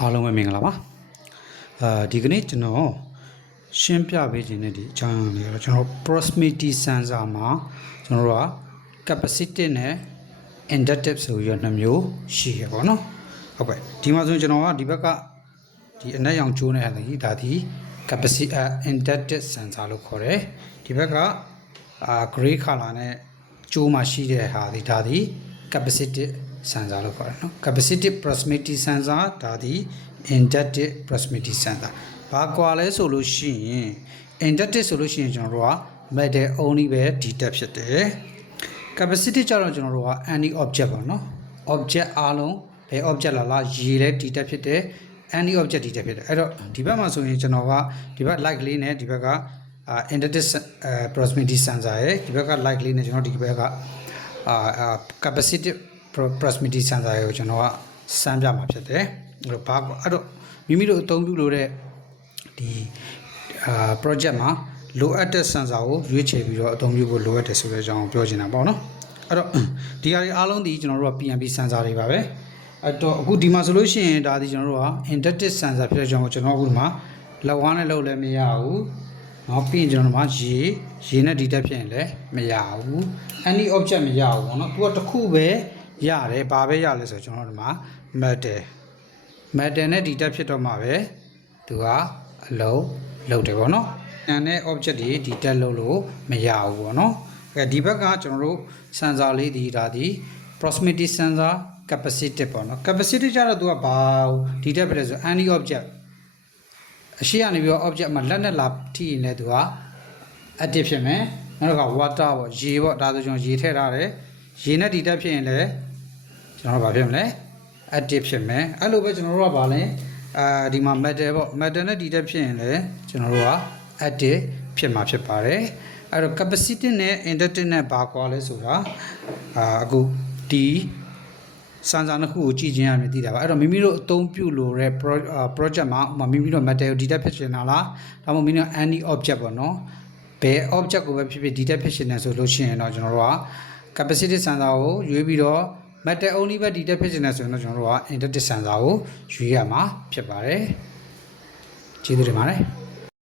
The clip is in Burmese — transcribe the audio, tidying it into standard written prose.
အားလုံးပဲမင်္ဂလာပါဒီကနေ့ကျွန်တော်ရှင်းပြပေးခြင်းနဲ့ဒီအကြောင်းလေးတော့ကျွန်တော် proximity sensor မှာကျွန်တော်တို့က capacitive နဲ့ inductive ဆိုပြီးတော့နှစ်မျိုးရှိရပါတော့ဟုတ်ပဲဒီမှာဆိုရင်ကျွန်တော်ကဒီဘက်ကဒီအနက်ရောင်ကျိုးနေရတယ်ဒါဒီ capacitive inductive sensor လို့ခေါ်တယ်ဒီဘက်ကgray color နဲ့ကျိုးမှရှိတဲ့ဟာဒီဒါဒီ capacitive sensor လို့ခေါ်တယ်နော် capacitive proximity sensor ဒါဒီ inductive proximity sensor ဘာကွာလဲဆိုလို့ရှိရင် inductive ဆိုလို့ရှိရင်ကျွန်တော်တို့က metal only ပဲ detect ဖြစ်တယ် capacity ကျတော့ကျွန်တော်တို့က any object ပေါ့နော် object အားလုံးဘယ် object လာရေလဲ detect ဖြစ်တယ် any object detect ဖြစ်တယ်အဲ့တော့ဒီဘက်မှာဆိုရင်ကျွန်တော်ကဒီဘက် light လေးနဲ့ဒီဘက်က inductive proximity sensor ရဲ့ဒီဘက်က light လေးနဲ့ကျွန်တော်ဒီဘက်ကcapacitive proximity sensor ကိုကျွန်တော်ကစမ်းပြမှာဖြစ်တယ်အဲ့တော့ဘာအဲ့တော့မိမိတို့အသုံးပြုလို့တဲ့ဒီ project မှာလိုအပ်တဲ့ sensor ကိုရွေးချယ်ပြီးတော့အသုံးပြုဖို့လိုအပ်တယ်ဆိုတဲ့အကြောင်းပြောချင်တာပေါ့နော်အဲ့တော့ဒီဟာတွေအားလုံးဒီကျွန်တော်တို့က PNP sensor တွေပါပဲအဲ့တော့အခုဒီမှာဆိုလို့ရှိရင်ဒါဒီကျွန်တော်တို့က inductive sensor ဖြစ်တဲ့အကြောင်းကိုကျွန်တော်အခုဒီမှာလက်ဝါးနဲ့လုပ်လည်းမရဘူးနောက်ပြီးရင်ကျွန်တော်တို့မှာရေနဲ့ detect ဖြစ်ရင်လည်းမရဘူး any object မရဘူးပေါ့နော်သူကတစ်ခုပဲရတယ်ဘာပဲရလဲဆိုကျွန်တော်တို့မှာ metal နဲ့ detect ဖြစ်တော့မှပဲသူကအလုံးလုပ်တယ်ပေါ့နော်အဲ့နဲ့ object တွေ detect လုပ်လို့မရဘူးပေါ့နော်ဒီဘက်ကကျွန်တော်တို့ sensor လေးဒီဒါဒီ proximity sensor capacitive ပေါ့နော် capacitive ကျတော့သူကဘာ detect ဖြစ်လဲဆို any object အရှိကနေပြီးတော့ object မှာလက်နဲ့လာထိရင်လည်းသူက active ဖြစ်မယ်နောက်တော့ water ပေါ့ရေပေါ့ဒါဆိုကျွန်တော်ရေထည့်ထားတယ်ရေနဲ့ detect ဖြစ်ရင်လည်းကျွန်တော်တို့ဘာဖြစ်မလဲ active ဖြစ်မယ်အဲ့လိုပဲကျွန်တော်တို့ကဘာလဲဒီမှာ metal ပေါ့ metal နဲ့ detect ဖြစ်ရင်လည်းကျွန်တော်တို့က active ဖြစ်မှာဖြစ်ပါတယ်အဲ့တော့ capacity နဲ့ inductive နဲ့ဘာကွာလဲဆိုတာအခုဒီ sensor နှစ်ခုကိုကြည့်ချင်းရမယ်သိတာပါအဲ့တော့မိမိတို့အသုံးပြုလို့တဲ့ project မှာမိမိတို့ metal ကို detect ဖြစ်ချင်တာလားဒါမှမဟုတ်မိမိတို့ any object ပေါ့နော်ဘယ် object ကိုပဲဖြစ်ဖြစ် detect ဖြစ်ရှင်တယ်ဆိုလို့ရှိရင်တော့ကျွန်တော်တို့က capacity sensor ကိုရွေးပြီးတော့ metal only ပဲ detect ဖြစ်ရှင်တယ်ဆိုရင်တော့ကျွန်တော်တို့က inductive sensor ကိုရွေးရမှာဖြစ်ပါတယ်ကျေးဇူးတင်ပါတယ်